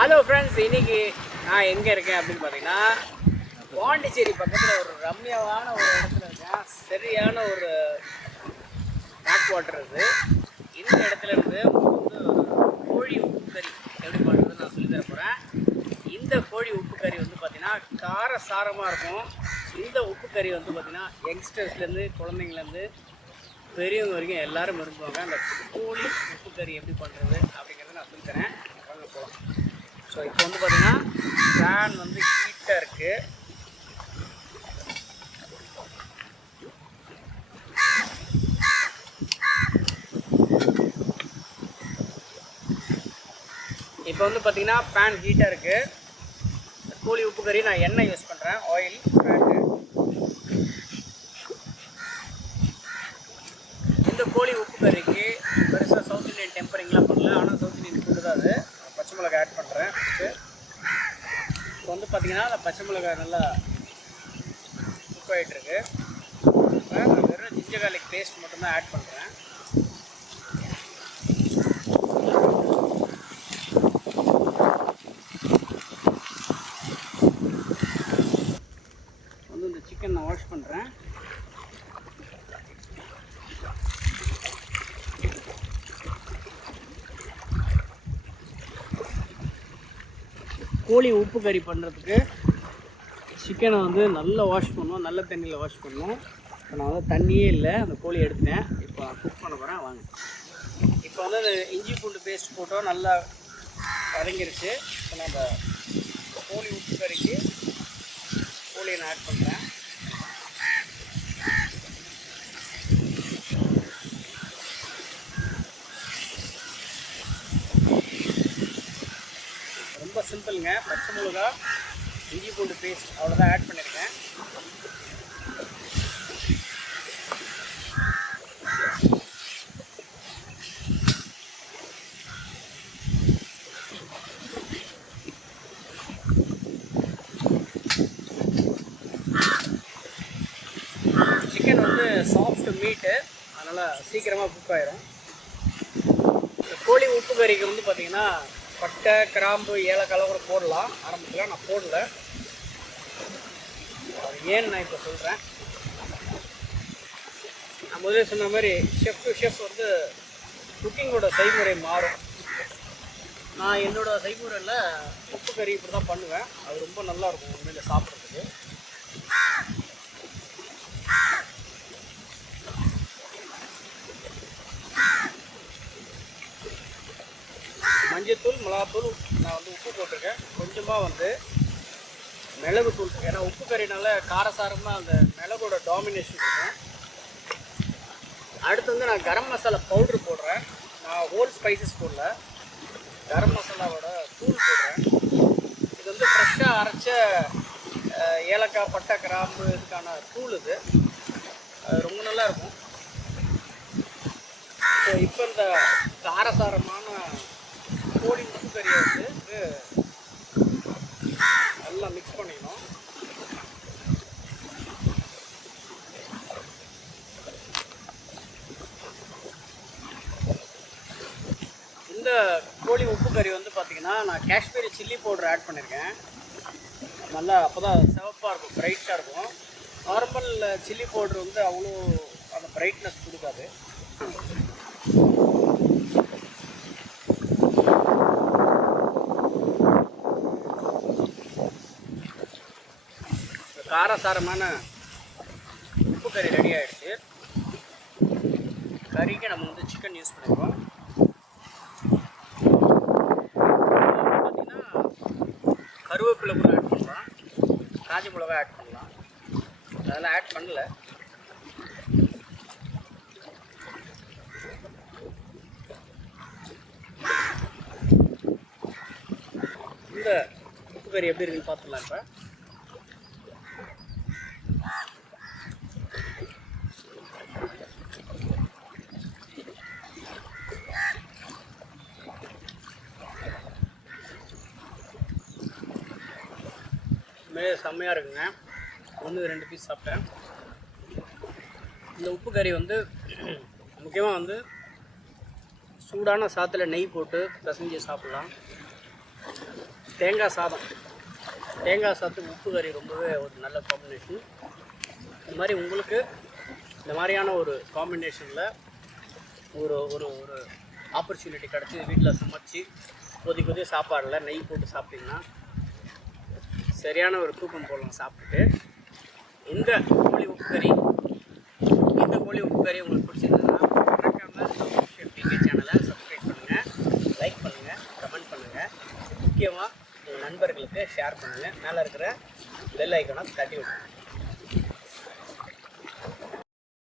Hello friends, இன்னைக்கு நான் எங்கே இருக்கேன் அப்படின்னு பார்த்தீங்கன்னா பாண்டிச்சேரி பக்கத்தில் ஒரு ரம்மியமான ஒரு இடத்துல இருக்கேன். சரியான ஒரு பேக் வாட்டர் இருக்குது. இந்த இடத்துல இருந்து வந்து கோழி உப்பு கறி எப்படி பண்ணுறதுன்னு நான் சொல்லி தர போகிறேன். இந்த கோழி உப்பு கறி வந்து பார்த்திங்கன்னா காரசாரமாக இருக்கும். இந்த உப்பு கறி வந்து பார்த்திங்கன்னா யங்ஸ்டர்ஸ்லேருந்து குழந்தைங்கலேருந்து பெரியவங்க வரைக்கும் எல்லோரும் விரும்புவாங்க. அந்த கோழி உப்பு கறி எப்படி பண்ணுறது அப்படிங்கிறத நான் சொல்லித்தரேன். வாங்க போகலாம். ஸோ இப்போ வந்து பார்த்திங்கன்னா ஃபேன் வந்து ஹீட்டாக இருக்குது. இப்போ வந்து பார்த்திங்கன்னா பேன் ஹீட்டாக இருக்குது. கோழி உப்பு கறி நான் எண்ணெய் யூஸ் பண்ணுறேன், ஆயில் ஃபேட்டு. இந்த கோழி உப்பு கறிக்கு பெருசாக சவுத் இண்டியன் டெம்பரிங்லாம் பண்ணல, ஆனால் சவுத் இண்டியன் ஃபுட்டு தான் அது. பச்சை மிளகாய் ஆட் பண்ணுறேன். இப்போ வந்து பார்த்திங்கன்னா அந்த பச்சை மிளகாய் நல்லா குக் ஆகிட்டுருக்கு. நான் வெறும் ஜிஞ்சர் கார்லிக் பேஸ்ட் மட்டும்தான் ஆட் பண்ணுறேன். வந்து இந்த சிக்கன் நான் வாஷ் பண்ணுறேன். கோழி உப்பு கறி பண்ணுறதுக்கு சிக்கனை வந்து நல்லா வாஷ் பண்ணுவோம், நல்ல தண்ணியில் வாஷ் பண்ணுவோம். இப்போ நான் வந்து தண்ணியே இல்லை, அந்த கோழி எடுத்துட்டேன். இப்போ குக் பண்ண போகிறேன், வாங்க. இப்போ வந்து அந்த இஞ்சி பூண்டு பேஸ்ட் போட்டோம், நல்லா வதங்கிருச்சு. இப்போ நம்ம கோழி உப்பு கறிக்கு கோழியை நான் ஆட் பண்ணுறேன். ரொம்ப சிம்பிளுங்க. பச்சை மிளகா, இஞ்சி பூண்டு பேஸ்ட் அவ்வளோதான் ஆட் பண்ணியிருக்கேன். சிக்கன் வந்து சாஃப்ட் மீட்டு, அதனால் சீக்கிரமாக குக் ஆயிரும். கோழி உப்பு கறிக்கு வந்து பார்த்திங்கன்னா பட்டை, கிராம்பு, ஏலக்காய் கூட போடலாம். ஆரம்பத்தில் நான் போடல, அது ஏன்னு நான் இப்போ சொல்கிறேன். நான் முதலே சொன்ன மாதிரி ஷெஃப் டு ஷெஃப் வந்து குக்கிங்கோட செய்முறை மாறும். நான் என்னோடய செய்முறையில் உப்பு கறி இப்படி தான் பண்ணுவேன். அது ரொம்ப நல்லாயிருக்கும் உண்மையில் சாப்பிட்றதுக்கு. மஞ்சத்தூள், மிளகாத்தூள் நான் வந்து உப்பு போட்டிருக்கேன். கொஞ்சமாக வந்து மிளகு தூள், ஏன்னா உப்பு கறினால காரசாரமாக அந்த மிளகோட டாமினேஷன் இருக்கும். அடுத்து வந்து நான் கரம் மசாலா பவுட்ரு போடுறேன். நான் ஹோல் ஸ்பைசஸ் போடல, கரம் மசாலாவோட தூள் போடுறேன். இது வந்து ஃப்ரெஷ்ஷாக அரைச்ச ஏலக்காய், பட்டை, கிராம்பு இதுக்கான தூள். இது ரொம்ப நல்லாயிருக்கும். ஸோ இப்போ இந்த காரசாரமான கோழி உப்பு கறியை வந்து நல்லா மிக்ஸ் பண்ணிக்கணும். இந்த கோழி உப்பு கறி வந்து பார்த்திங்கன்னா நான் காஷ்மீரி சில்லி பவுடர் ஆட் பண்ணியிருக்கேன். நல்லா அப்போ தான் சிவப்பாக இருக்கும், பிரைட்டாக இருக்கும். நார்மல் சில்லி பவுடர் வந்து அவ்வளோ அந்த பிரைட்னஸ் கொடுக்காது. காரசாரமான உப்பு கறி ரெடி ஆகிடுச்சு. கறிக்கு நம்ம வந்து சிக்கன் யூஸ் பண்ணிடுவோம். பார்த்திங்கன்னா கருவேப்பிலை கூட ஆட் பண்ணலாம், காஞ்சி மிளகா ஆட் பண்ணலாம். அதெல்லாம் ஆட் பண்ணல. இந்த உப்பு கறி எப்படி இருக்குன்னு பார்த்துக்கலாம். இப்போ செம்மையாக இருக்குங்க. வந்து 2 பீஸ் சாப்பிட்டேன். இந்த உப்பு கறி வந்து முக்கியமாக வந்து சூடான சாத்தில் நெய் போட்டு பிசைஞ்சு சாப்பிட்லாம். தேங்காய் சாதம், தேங்காய் சாதத்துக்கு உப்பு கறி ரொம்பவே ஒரு நல்ல காம்பினேஷன். இந்த மாதிரி உங்களுக்கு இந்த மாதிரியான ஒரு காம்பினேஷனில் ஒரு ஒரு ஒரு ஆப்பர்ச்சுனிட்டி கிடச்சி வீட்டில் சமைச்சி கொதி சாப்பாடில் நெய் போட்டு சாப்பிட்டிங்கன்னா சரியான ஒரு தூக்கம் போடலாம் சாப்பிட்டுட்டு. இந்த கோழி உப்பு கறி உங்களுக்கு பிடிச்சிருந்ததுன்னா மறக்காமல் ஷெஃப் டிகே சேனலை சப்ஸ்கிரைப் பண்ணுங்கள், லைக் பண்ணுங்கள், கமெண்ட் பண்ணுங்கள். முக்கியமாக உங்கள் நண்பர்களுக்கு ஷேர் பண்ணுங்கள். மேலே இருக்கிற பெல் ஐக்கானை தட்டி விடுங்க.